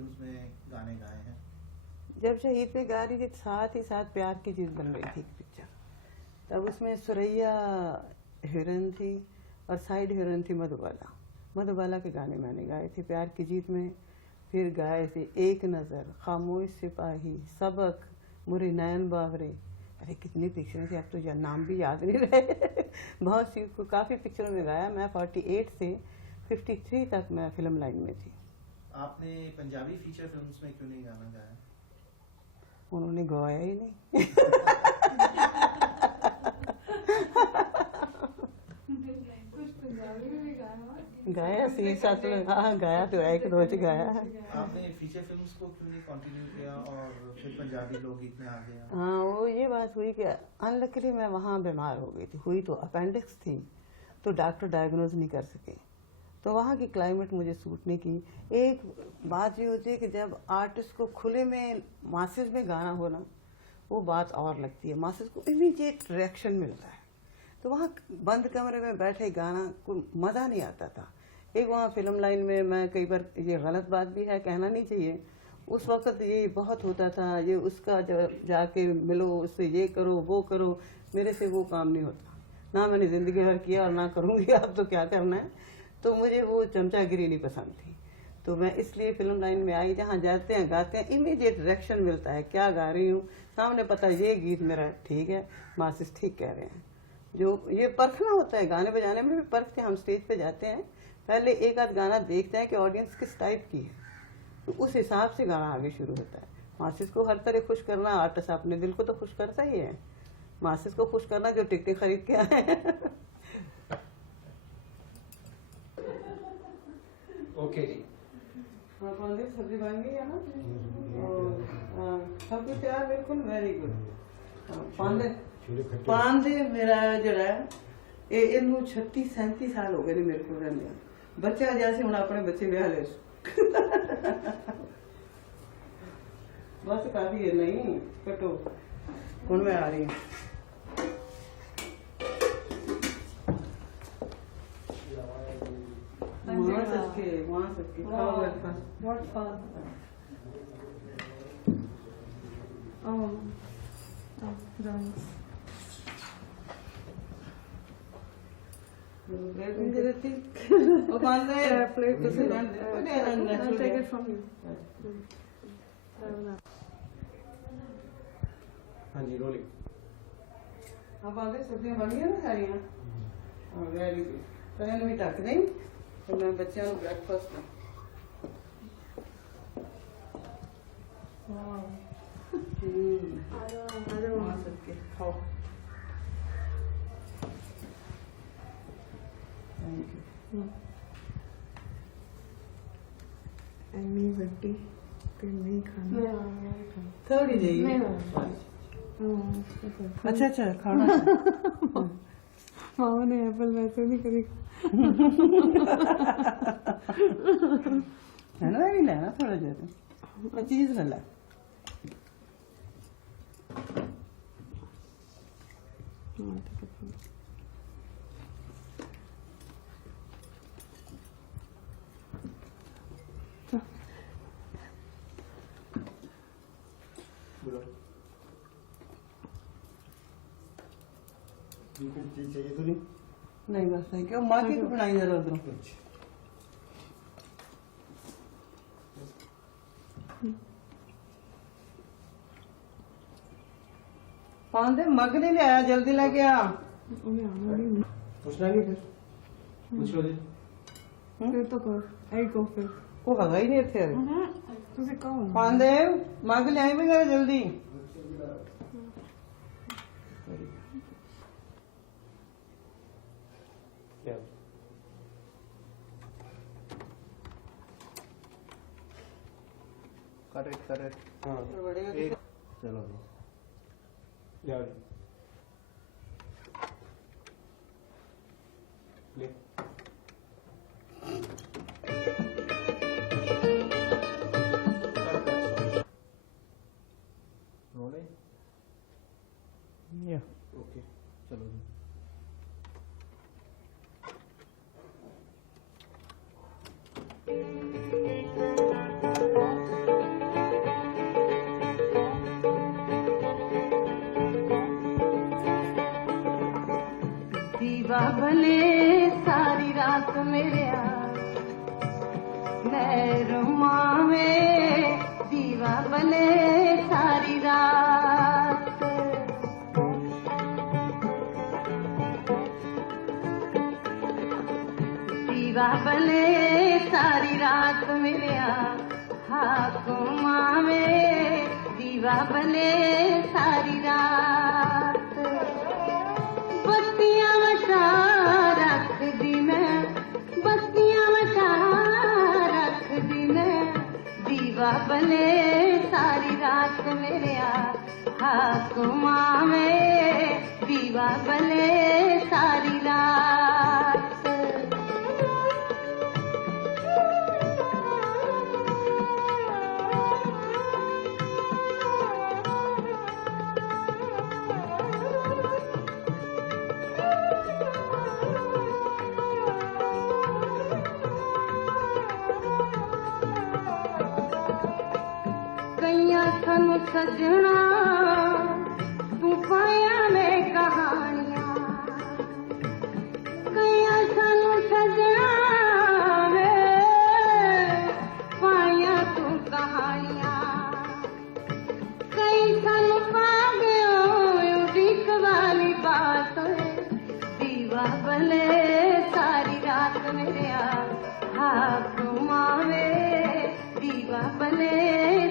उसमें गाने गाए हैं। जब शहीद पे गा रही थी साथ ही साथ प्यार की चीज बन रही थी पिक्चर, तब उसमें सुरैया हीरोइन थी और साइड हीरोइन थी मधुबाला। मधुबाला के गाने मैंने गाए थे प्यार की जीत में। फिर गाए थे एक नज़र, खामोश सिपाही, सबक, मुरी नैन बावरे। अरे कितनी पिक्चरें थी, अब तो नाम भी याद नहीं रहे। बहुत सी काफ़ी पिक्चरों में गाया। मैं 48 से 53 तक मैं फिल्म लाइन में थी। आपने पंजाबी फीचर फिल्म्स में क्यों नहीं गाना गाया? उन्होंने गवाया ही नहीं। गाया सी साथ में, हाँ गाया तो एक रोज गाया है। आपने फीचर फिल्म्स को क्यों नहीं कंटिन्यू किया और फिर पंजाबी लोकगीत में आ गया? हाँ वो ये बात हुई कि अनलकीली मैं वहाँ बीमार हो गई थी। हुई तो अपेंडिक्स थी, तो डॉक्टर डायग्नोज नहीं कर सके, तो वहाँ की क्लाइमेट मुझे सूट नहीं की। एक बात ये होती है कि जब आर्टिस्ट को खुले में मासेस में गाना हो ना, वो बात और लगती है। मासेस को इमीडिएट रिएक्शन मिलता है, तो वहाँ बंद कमरे में बैठे गाना को मज़ा नहीं आता था। एक वहाँ फिल्म लाइन में मैं कई बार, ये गलत बात भी है, कहना नहीं चाहिए, उस वक्त ये बहुत होता था, ये उसका जाके मिलो, उससे ये करो वो करो। मेरे से वो काम नहीं होता, ना मैंने ज़िंदगी भर किया और ना करूँगी। अब तो क्या करना है। तो मुझे वो चमचागिरी नहीं पसंद थी, तो मैं इसलिए फिल्म लाइन में आई, जहाँ जाते हैं गाते हैं इमीडिएट रिएक्शन मिलता है, क्या गा रही हूँ, सामने पता है ये गीत मेरा ठीक है, मासिस ठीक कह रहे हैं। जो ये परखना होता है, गाने बजाने में भी परखते हैं। हम स्टेज पे जाते हैं, पहले एक आध गाना देखते हैं कि ऑडियंस किस टाइप की है, तो उस हिसाब से गाना आगे शुरू होता है। मासिस को हर तरह खुश करना, आर्टिस्ट अपने दिल को तो खुश करता ही है, मासिस को खुश करना जो टिकटें खरीद के आए। ओके जी। हाँ कौन सी सब्जी बन गई है ना, सब कुछ यार बिल्कुल वेरी गुड। पांदे मेरा जरा इनू 36-37 साल हो गए ने मेरे को रहने, बच्चा जैसे हूँ अपने बच्चे ब्याह ले। बस काफी है, नहीं कटो हूँ मैं आ रही हूँ। वहाँ सबके खाओ breakfast. What fun. Oh, drawings. Plate to sit. I'll take it from you. हाँ जी रोलिंग। अब आगे सब्जियां बन गई ना सारियां, वेरी गुड। तो इन्हें भी ढक दें, तो मैं बच्चों को ब्रेकफास्ट में सबके खाओ। Thank you. नहीं बट्टी फिर नहीं खाना, थोड़ी जी। अच्छा अच्छा खाना। मामा ने एप्पल वैसे नहीं करी। है ना, भी लेना थोड़ा ज्यादा चीज ले ला। चीज चाहिए तो नहीं? नहीं बस थैंक यू। माँ की तो बनाई जरा उधरों। पांदे मग नहीं ले आया, जल्दी लेके आ। पूछना नहीं फिर? पूछ लो जी। फिर तो कर आई को फिर वो हगा ही नहीं थे। तुझे कौन पांदे मग ले आई वगैरह जल्दी। क्या? करेक्ट। हाँ एक चलो यार ले रोले या ओके चलो जी। दीवा बने सारी रात मेरे मैं रुमावे दीवा बने सारी रात दीवा बने सारी रात मेरे हाकुमा में दीवा बने सारी रात बत्तियां मचा रख दी मैं बत्तियां मचा रख दी मैं दीवा बने सारी रात मेरे हाकुमा में दीवा बने सारी रात सानू सजना तू पाया में कहानियां कईया सानू सजना में पाया तू कहानियां कई सानू पा गए उड़ीक वाली बात दीवा बने सारी रात मेरे हाकुमा में दीवा बने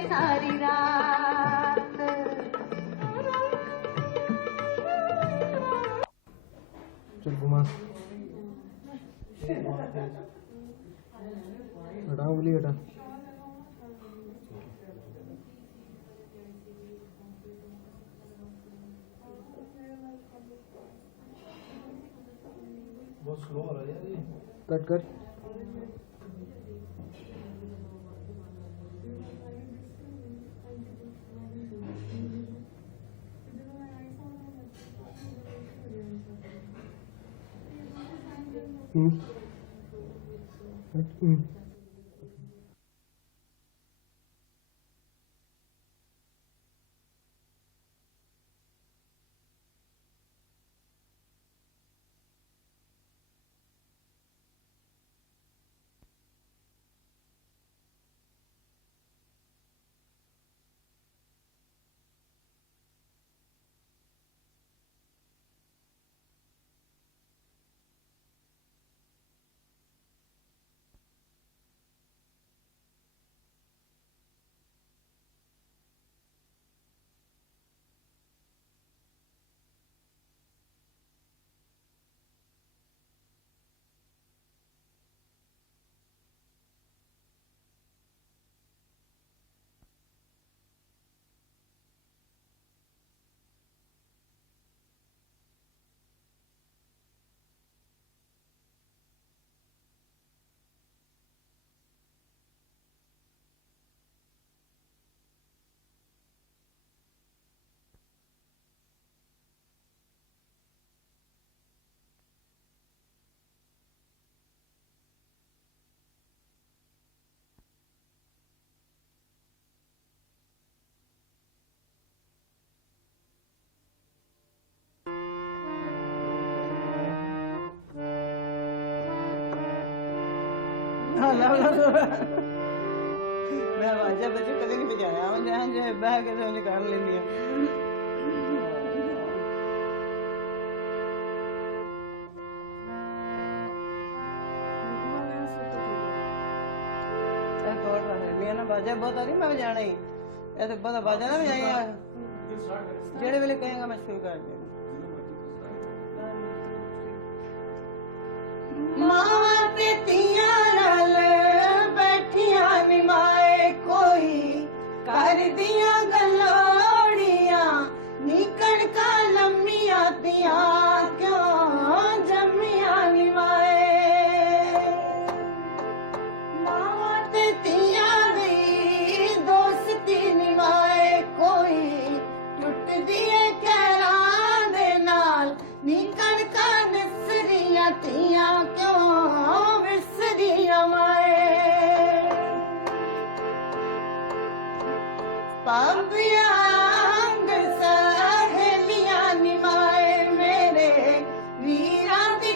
सारी रात चल घुमा हटा उंगली हटा बहुत स्लो हो रहा है यार ये कट कर मैं बाजा बच्चे कभी नहीं बजाया मैं जहाँ जो बह के तो निकाल लेनी है ना बाजा बहुत आ रही मैं बजाना ही ऐसे बहुत बाजा ना बजाएगा जेड़े वेले कहेगा मैं शुरू कर दूंगा मावा ते तिया नाल बैठिया निमाए कोई कर दिया गलोड़िया निकल का लम्मिया दिया क्यों जमिया निमाए मावा ते तिया दी दोस्ती निमाए कोई टुट दिए कहरा दे नाल निकल का निसरिया तिया क्यों विसरिया माए पापिया सहेलियां निमाए मेरे वीरा दी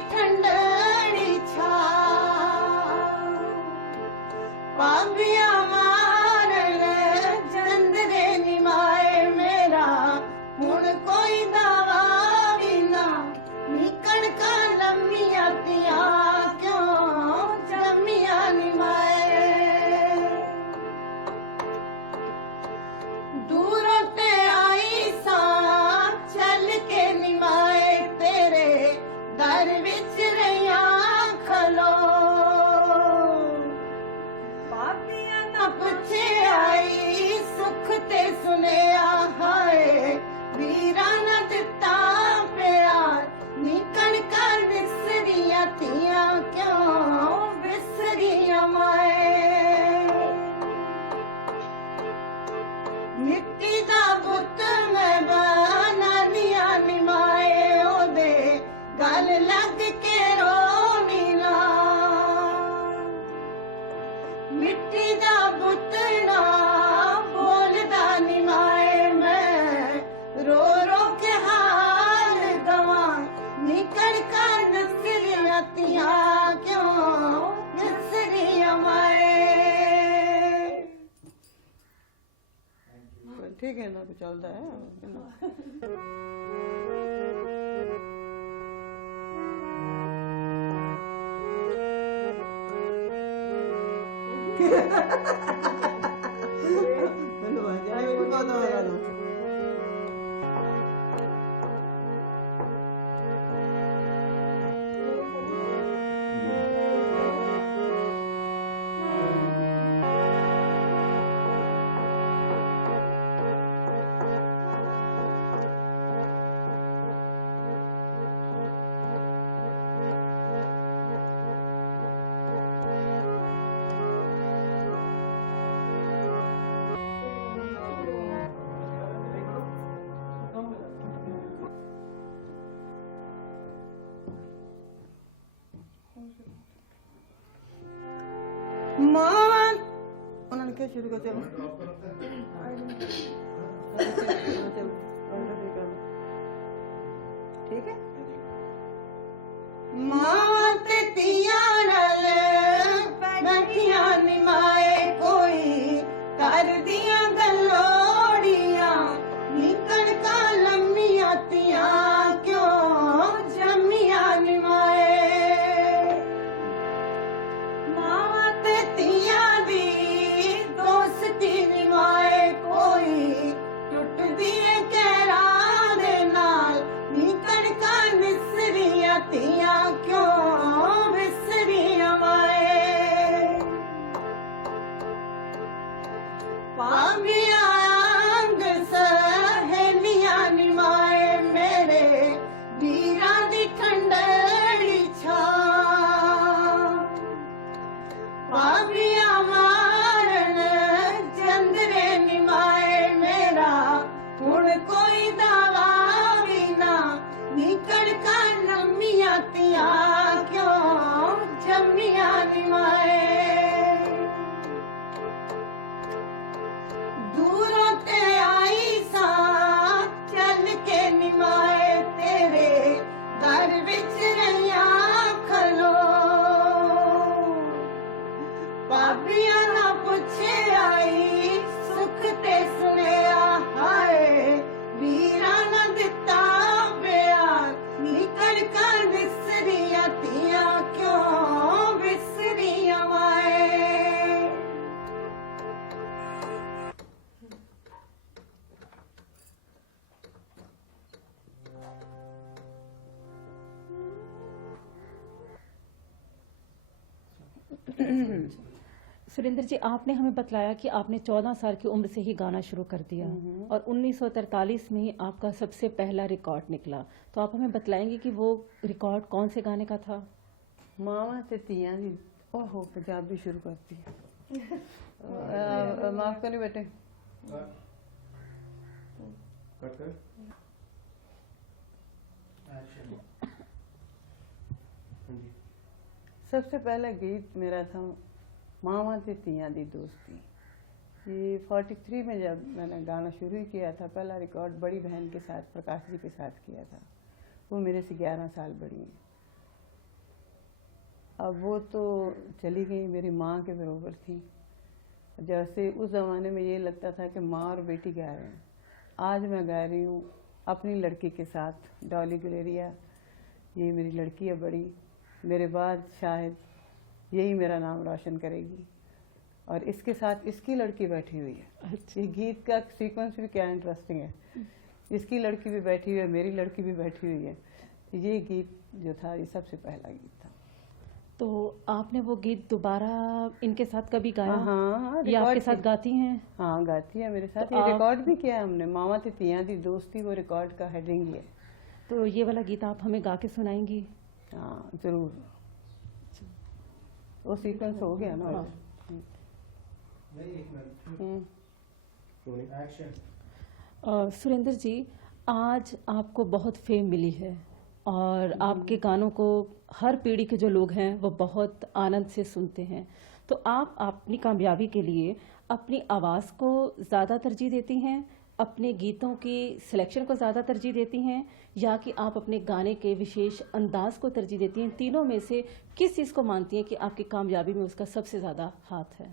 मिट्टी दा पुत्त मैं बनानिया निमाए ओदे गल लग के रोनी ना मिट्टी दा पुत्तना बोलदा निमाए मैं रो रो के हाल गवा निकल कर नसरियातियां क्यों नसरिया माए ठीक है ना चलता है मां उन्होंने क्या शुरू कर ठीक है मां ते तियां नाल बैठियां निमाए कोई कर दियां गलोड़ियां निकल का लम्मियां तियां क्यों जम्मियां निमाए मां ते तियां दी दोस्ती निमाए कोई टुट दिए कहरा दे नाल निकल का निसरियां तियां क्यों विसरियां माए पाबियां अंग सहेलियां निमाए मेरे वीरां दी ठंडड़ी छा पाबियां मारन चंद्रे निमाए मेरा हुण कोई दावा भी ना निकल का नमियां तियां क्यों जम्मियां निमाए दूरों ते आई सा चल के निमाए तेरे दर विच रहिया खलो पापियां ना पुछे आई सुख ते सुनिया हाय वीरा ना दिता प्यार निकल कर विसरिया तियां क्यों विसरिया माए सुरेंद्र जी, आपने हमें बतलाया कि आपने 14 साल की उम्र से ही गाना शुरू कर दिया और 1943 में ही आपका सबसे पहला रिकॉर्ड निकला। तो आप हमें बतलाएंगे कि वो रिकॉर्ड कौन से गाने का था? मावा ते तियां दी ओहो पंजाबी शुरू करती है माफ करिए बेटे सबसे पहला गीत मेरा था मावा ते तियां दी दोस्ती। ये 43 में जब मैंने गाना शुरू ही किया था, पहला रिकॉर्ड बड़ी बहन के साथ प्रकाश जी के साथ किया था। वो मेरे से 11 साल बड़ी हैं। अब वो तो चली गई, मेरी माँ के बरोबर थी। जैसे उस ज़माने में ये लगता था कि माँ और बेटी गा रहे हैं। आज मैं गा रही हूँ अपनी लड़की के साथ, डॉली गुलेरिया। ये मेरी लड़की है बड़ी, मेरे बाद शायद यही मेरा नाम रोशन करेगी। और इसके साथ इसकी लड़की बैठी हुई है। ये गीत का सीक्वेंस भी क्या इंटरेस्टिंग है। इसकी लड़की भी बैठी हुई है, मेरी लड़की भी बैठी हुई है। ये गीत जो था ये सबसे पहला गीत था। तो आपने वो गीत दोबारा इनके साथ कभी गाया? हाँ, ये आपके साथ गाती हैं? हाँ गाती है मेरे साथ। तो ये रिकॉर्ड भी किया है हमने, मावा ते तियां दी दोस्ती, वो रिकॉर्ड का हेडिंग ही है। तो ये वाला गीत आप हमें गा के सुनाएंगी? हाँ जरूर। वो सीक्वेंस हो गया ना। हाँ। नहीं, एक मिनट। एक्शन। सुरेंद्र जी, आज आपको बहुत फेम मिली है और आपके गानों को हर पीढ़ी के जो लोग हैं वो बहुत आनंद से सुनते हैं। तो आप अपनी कामयाबी के लिए अपनी आवाज़ को ज़्यादा तरजीह देती हैं, अपने गीतों की सिलेक्शन को ज़्यादा तरजीह देती हैं, या कि आप अपने गाने के विशेष अंदाज को तरजीह देती हैं? तीनों में से किस चीज़ को मानती हैं कि आपकी कामयाबी में उसका सबसे ज़्यादा हाथ है?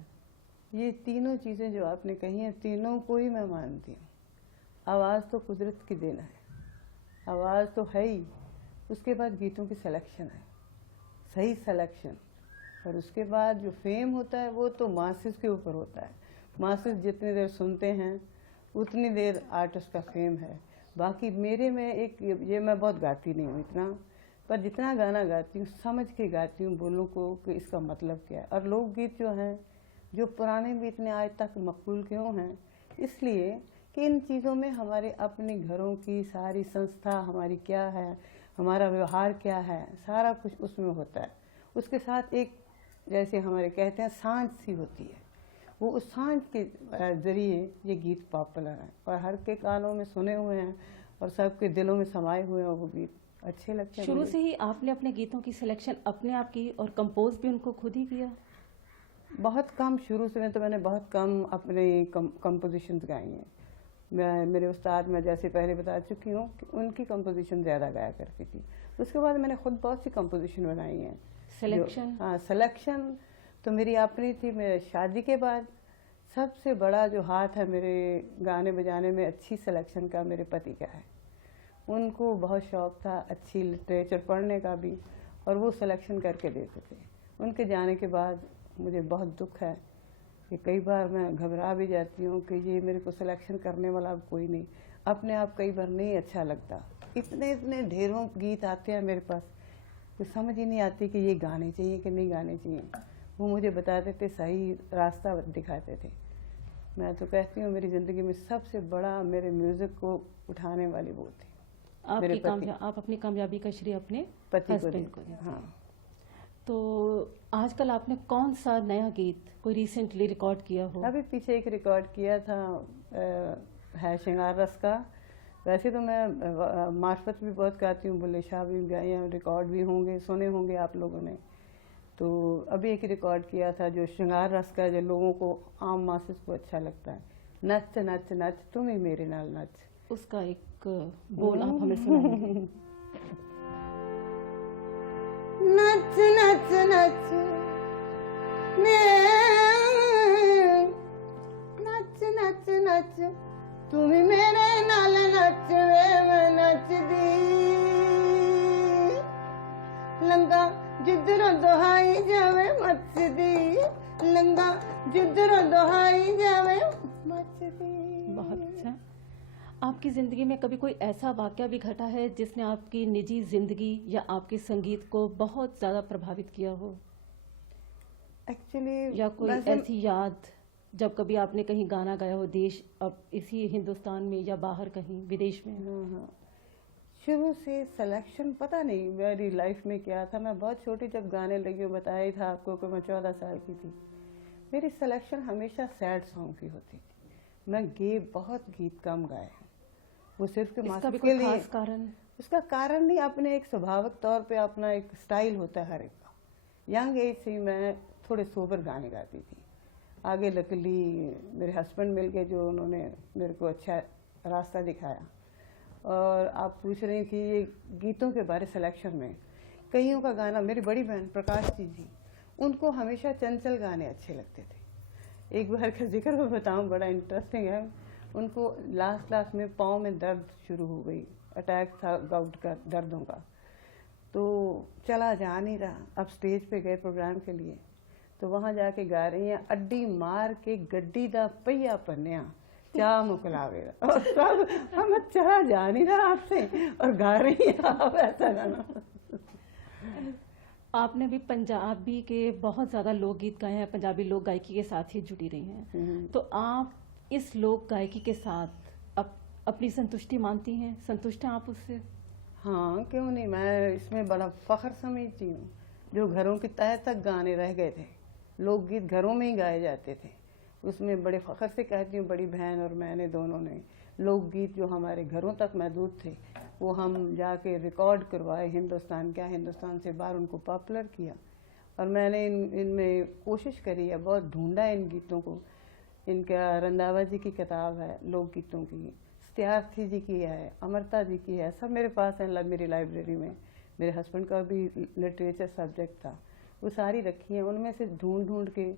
ये तीनों चीज़ें जो आपने कही हैं, तीनों को ही मैं मानती हूँ। आवाज़ तो कुदरत की देन है, आवाज़ तो है ही, उसके बाद गीतों की सिलेक्शन है, सही सिलेक्शन, और उसके बाद जो फेम होता है वो तो मासेस के ऊपर होता है। मासेस जितनी देर सुनते हैं उतनी देर आर्टिस्ट का फेम है। बाकी मेरे में एक ये मैं बहुत गाती नहीं हूँ इतना, पर जितना गाना गाती हूँ समझ के गाती हूँ बोलों को कि इसका मतलब क्या है। और लोकगीत जो हैं, जो पुराने भी इतने आज तक मकबूल क्यों हैं, इसलिए कि इन चीज़ों में हमारे अपने घरों की सारी संस्था हमारी क्या है, हमारा व्यवहार क्या है, सारा कुछ उसमें होता है। उसके साथ एक जैसे हमारे कहते हैं सांझ सी होती है, वो उस सांझ के ज़रिए ये गीत पॉपुलर हैं और हर के कानों में सुने हुए हैं और सबके दिलों में समाये हुए हैं। वो गीत अच्छे लगते हैं। शुरू से ही आपने अपने गीतों की सिलेक्शन अपने आप की और कंपोज भी उनको खुद ही किया? बहुत कम, शुरू से मैंने बहुत कम अपने कंपोजिशंस गाई हैं। मेरे उस्ताद, मैं जैसे पहले बता चुकी हूँ कि उनकी कंपोजिशन ज़्यादा गाया करती थी। उसके बाद मैंने खुद बहुत सी कंपोजिशन बनाई हैं। सिलेक्शन? हाँ, सिलेक्शन तो मेरी अपनी थी। मेरे शादी के बाद सबसे बड़ा जो हाथ है मेरे गाने बजाने में अच्छी सिलेक्शन का मेरे पति का है। उनको बहुत शौक़ था अच्छी लिटरेचर पढ़ने का भी, और वो सिलेक्शन करके देते थे। उनके जाने के बाद मुझे बहुत दुख है कि कई बार मैं घबरा भी जाती हूँ कि ये मेरे को सिलेक्शन करने वाला अब कोई नहीं। अपने आप कई बार नहीं अच्छा लगता, इतने इतने ढेरों गीत आते हैं मेरे पास, तो समझ ही नहीं आती कि ये गाने चाहिए कि नहीं गाने चाहिए। वो मुझे बताते थे, सही रास्ता दिखाते थे। मैं तो कहती हूँ मेरी ज़िंदगी में सबसे बड़ा मेरे म्यूज़िक को उठाने वाली वो थी। आप अपनी कामयाबी का श्रेय अपने पति को हस्बैंड देते को हैं। देते हाँ। हैं। तो आजकल आपने कौन सा नया गीत कोई रिसेंटली रिकॉर्ड किया हो? अभी पीछे एक रिकॉर्ड किया था है श्रृंगार रस का। वैसे तो मैं मार्फत भी बहुत गाती हूँ, बुल्ले शाह भी गाए हैं, रिकॉर्ड भी होंगे, सुने होंगे आप लोगों ने। तो अभी एक रिकॉर्ड किया था जो श्रृंगार रस का, जो लोगों को आम मासेस को अच्छा लगता है। नच नच नच तुम ही मेरे नाल नच, उसका एक बोल आप हमें सुनाइए। नच नच नच नच नच नच तुम ही मेरे नाल नच वे मैं नचदी लंगा जिधरों दुहाई जावे मचदी लंगा जिधरों दुहाई जावे मचदी। बहुत अच्छा। आपकी ज़िंदगी में कभी कोई ऐसा वाक़या भी घटा है जिसने आपकी निजी ज़िंदगी या आपके संगीत को बहुत ज़्यादा प्रभावित किया हो? एक्चुअली या कोई ऐसी याद जब कभी आपने कहीं गाना गाया हो, देश अब इसी हिंदुस्तान में या बाहर कहीं विदेश में? हाँ। शुरू से सिलेक्शन पता नहीं मेरी लाइफ में क्या था। मैं बहुत छोटी जब गाने लगी हूँ, बताया ही था आपको कि मैं 14 साल की थी। मेरी सिलेक्शन हमेशा सैड सॉन्ग की होती थी। मैं बहुत गीत कम गाए, वो सिर्फ के इसका भी के कोई लिए। खास कारण? उसका कारण नहीं, अपने एक स्वाभाविक तौर पे अपना एक स्टाइल होता है हर एक का। यंग एज से मैं थोड़े सोबर गाने गाती थी। आगे लकली मेरे हस्बैंड मिल गए जो उन्होंने मेरे को अच्छा रास्ता दिखाया। और आप पूछ रही थी ये गीतों के बारे सिलेक्शन में, कईयों का गाना, मेरी बड़ी बहन प्रकाश जी उनको हमेशा चंचल गाने अच्छे लगते थे। एक बार का जिक्र मैं बताऊं, बड़ा इंटरेस्टिंग है। उनको लास्ट में पाँव में दर्द शुरू हो गई, अटैक था गाउट का, दर्दों का, तो चला जा नहीं रहा। अब स्टेज पे गए प्रोग्राम के लिए, तो वहाँ जाके गा रही हैं, अड्डी मार के गड्डी दा पहिया पन्निया क्या मुकलावेगा, और सब हम चला जा नहीं रहा आपसे और गा रही हैं आप ऐसा गाना। आपने भी पंजाबी के बहुत ज़्यादा लोकगीत गाए हैं, पंजाबी लोक गायकी के साथ ही जुड़ी रही हैं। तो आप इस लोक गायकी के साथ अपनी संतुष्टि मानती हैं? संतुष्ट हैं आप उससे? हाँ, क्यों नहीं। मैं इसमें बड़ा फख्र समझती हूँ। जो घरों की तह तक गाने रह गए थे, लोकगीत घरों में ही गाए जाते थे, उसमें बड़े फ़ख्र से कहती हूँ, बड़ी बहन और मैंने दोनों ने लोकगीत जो हमारे घरों तक महदूद थे वो हम जाके रिकॉर्ड करवाए, हिंदुस्तान से बाहर उनको पॉपुलर किया। और मैंने इनमें कोशिश करी है, बहुत ढूंढा इन गीतों को। इनका रंधावा जी की किताब है लोकगीतों की, सत्यार्थी जी की है, अमृता जी की है, सब मेरे पास है मेरी लाइब्रेरी में। मेरे हस्बैंड का भी लिटरेचर सब्जेक्ट था, वो सारी रखी हैं। उनमें से ढूंढ ढूंढ के,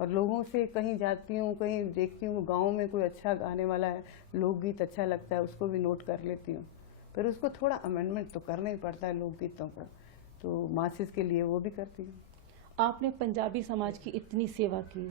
और लोगों से कहीं जाती हूँ, कहीं देखती हूँ गांव में कोई अच्छा गाने वाला है, लोकगीत अच्छा लगता है, उसको भी नोट कर लेती हूँ। पर उसको थोड़ा अमेंडमेंट तो करना ही पड़ता है लोकगीतों को, तो मासिस के लिए वो भी करती हूँ। आपने पंजाबी समाज की इतनी सेवा की,